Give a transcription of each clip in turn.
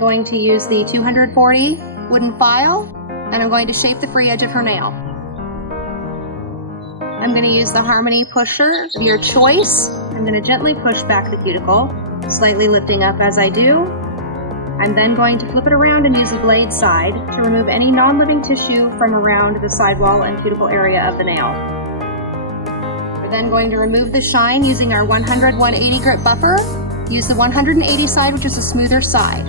going to use the 240 wooden file, and I'm going to shape the free edge of her nail. I'm going to use the Harmony pusher of your choice. I'm going to gently push back the cuticle, slightly lifting up as I do. I'm then going to flip it around and use the blade side to remove any non-living tissue from around the sidewall and cuticle area of the nail. We're then going to remove the shine using our 100-180 grit buffer. Use the 180 side, which is a smoother side.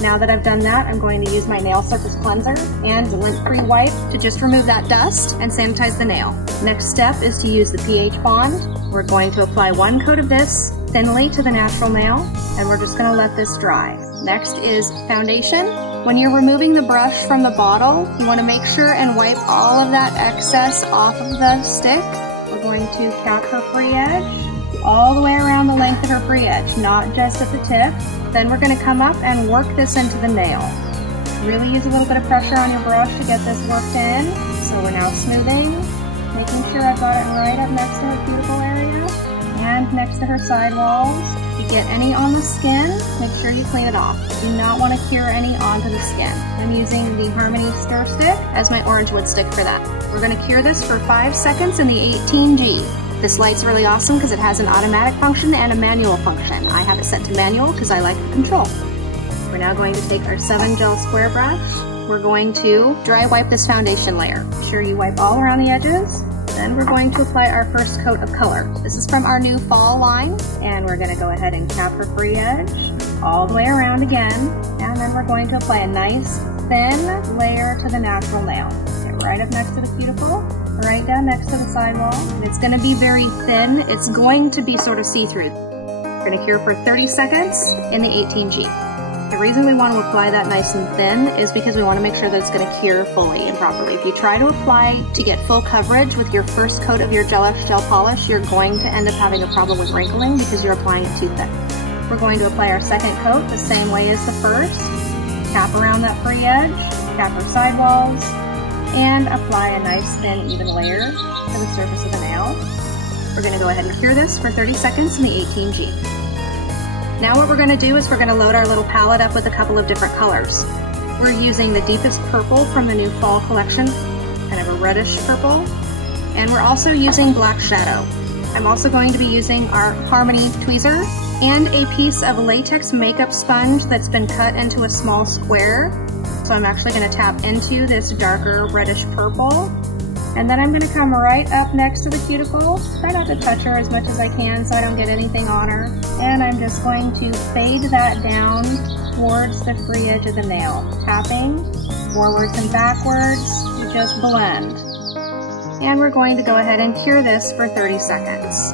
Now that I've done that, I'm going to use my nail surface cleanser and lint-free wipe to just remove that dust and sanitize the nail. Next step is to use the pH bond. We're going to apply one coat of this thinly to the natural nail, and we're just going to let this dry. Next is foundation. When you're removing the brush from the bottle, you want to make sure and wipe all of that excess off of the stick. We're going to cap her free edge all the way around the length of her free edge, not just at the tip. Then we're going to come up and work this into the nail. Really use a little bit of pressure on your brush to get this worked in. So we're now smoothing, making sure I've got it right up next to her cuticle area and next to her sidewalls. If you get any on the skin, make sure you clean it off. Do not want to cure any onto the skin. I'm using the Harmony Stir Stick as my orange wood stick for that. We're going to cure this for 5 seconds in the 18G. This light's really awesome because it has an automatic function and a manual function. I have it set to manual because I like the control. We're now going to take our 7 gel square brush. We're going to dry wipe this foundation layer. Make sure you wipe all around the edges. Then we're going to apply our first coat of color. This is from our new fall line, and we're going to go ahead and cap her free edge all the way around again. And then we're going to apply a nice thin layer to the natural nail. Get right up next to the cuticle, right down next to the sidewall. And it's going to be very thin. It's going to be sort of see-through. We're going to cure for 30 seconds in the 18G. The reason we want to apply that nice and thin is because we want to make sure that it's going to cure fully and properly. If you try to apply to get full coverage with your first coat of your Gelish gel polish, you're going to end up having a problem with wrinkling because you're applying it too thick. We're going to apply our second coat the same way as the first. Cap around that free edge, cap our sidewalls, and apply a nice thin even layer to the surface of the nail. We're going to go ahead and cure this for 30 seconds in the 18G. Now what we're going to do is we're going to load our little palette up with a couple of different colors. We're using the deepest purple from the new fall collection, kind of a reddish purple, and we're also using black shadow. I'm also going to be using our Harmony tweezer and a piece of latex makeup sponge that's been cut into a small square. So I'm actually going to tap into this darker reddish purple. And then I'm going to come right up next to the cuticle. Try not to touch her as much as I can so I don't get anything on her. And I'm just going to fade that down towards the free edge of the nail. Tapping forwards and backwards to just blend. And we're going to go ahead and cure this for 30 seconds.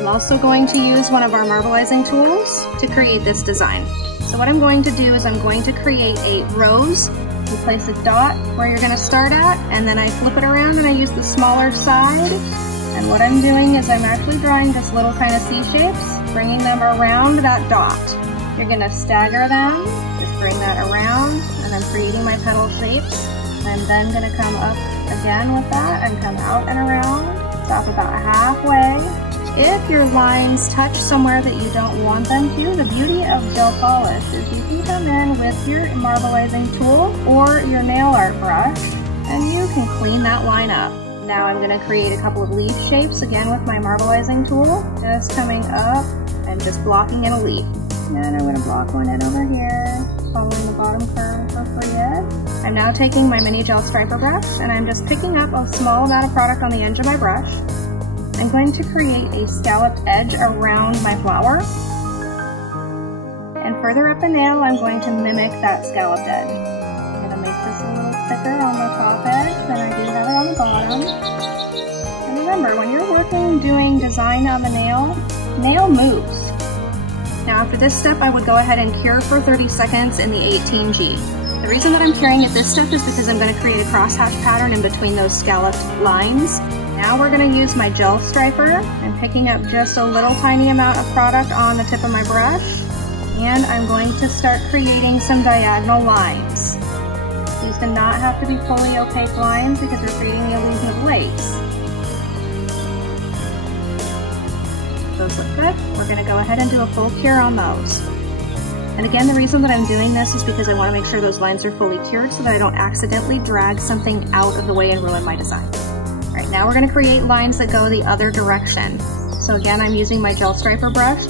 I'm also going to use one of our marbleizing tools to create this design. So what I'm going to do is I'm going to create a rose. You place a dot where you're going to start at, and then I flip it around and I use the smaller side. And what I'm doing is I'm actually drawing just little kind of C shapes, bringing them around that dot. You're going to stagger them, just bring that around, and I'm creating my petal shapes. I'm then going to come up again with that and come out and around, stop about halfway. If your lines touch somewhere that you don't want them to, the beauty of gel polish is you can come in with your marbleizing tool or your nail art brush and you can clean that line up. Now I'm going to create a couple of leaf shapes again with my marbleizing tool, just coming up and just blocking in a leaf. And then I'm going to block one in over here, following the bottom curve for free edge. I'm now taking my mini gel striper brush and I'm just picking up a small amount of product on the edge of my brush. I'm going to create a scalloped edge around my flower. And further up the nail, I'm going to mimic that scalloped edge. I'm going to make this a little thicker on the top edge than I do have it on the bottom. And remember, when you're working doing design on the nail moves. Now after this step, I would go ahead and cure for 30 seconds in the 18G. The reason that I'm curing at this step is because I'm going to create a crosshatch pattern in between those scalloped lines. Now we're going to use my gel striper. I'm picking up just a little tiny amount of product on the tip of my brush, and I'm going to start creating some diagonal lines. These do not have to be fully opaque lines because we're creating the illusion of lace. those look good. We're gonna go ahead and do a full cure on those. And again, the reason that I'm doing this is because I wanna make sure those lines are fully cured so that I don't accidentally drag something out of the way and ruin my design. All right, now we're gonna create lines that go the other direction. So again, I'm using my gel striper brush,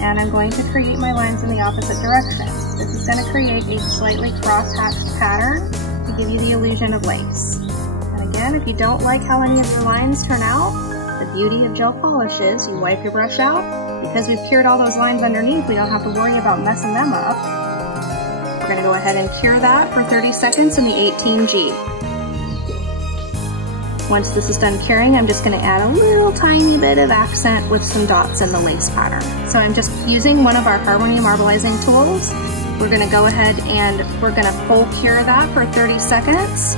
and I'm going to create my lines in the opposite direction. This is gonna create a slightly cross-hatched pattern to give you the illusion of lace. And again, if you don't like how any of your lines turn out, the beauty of gel polish is you wipe your brush out. Because we've cured all those lines underneath, we don't have to worry about messing them up. We're gonna go ahead and cure that for 30 seconds in the 18G. Once this is done curing, I'm just gonna add a little tiny bit of accent with some dots in the lace pattern. So I'm just using one of our Harmony marbleizing tools. We're gonna go ahead and we're gonna full cure that for 30 seconds.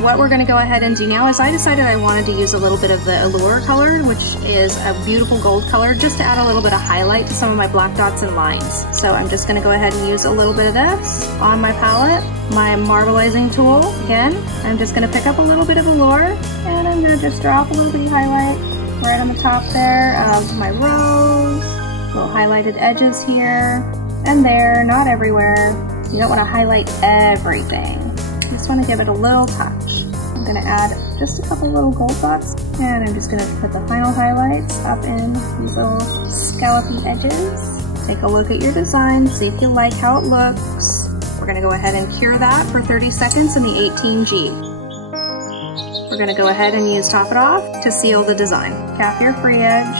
What we're gonna go ahead and do now is I decided I wanted to use a little bit of the Allure color, which is a beautiful gold color, just to add a little bit of highlight to some of my black dots and lines. So I'm just gonna go ahead and use a little bit of this on my palette, my marbleizing tool. Again, I'm just gonna pick up a little bit of Allure, and I'm gonna just drop a little bit of highlight right on the top there of my rose, little highlighted edges here and there, not everywhere. You don't wanna highlight everything. You just want to give it a little touch. I'm going to add just a couple little gold dots, and I'm just going to put the final highlights up in these little scallopy edges. Take a look at your design, see if you like how it looks. We're going to go ahead and cure that for 30 seconds in the 18G. We're going to go ahead and use Top It Off to seal the design. Cap your free edge,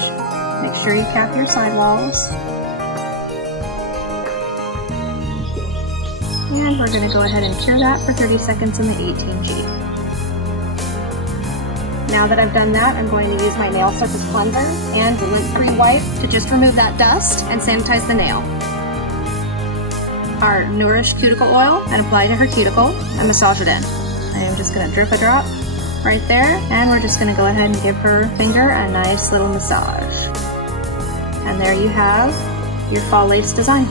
make sure you cap your sidewalls. And we're going to go ahead and cure that for 30 seconds in the 18G. Now that I've done that, I'm going to use my nail surface cleanser and the lint-free wipe to just remove that dust and sanitize the nail. Our Nourish cuticle oil and apply to her cuticle and massage it in. I am just going to drip a drop right there, and we're just going to go ahead and give her finger a nice little massage. And there you have your fall lace design.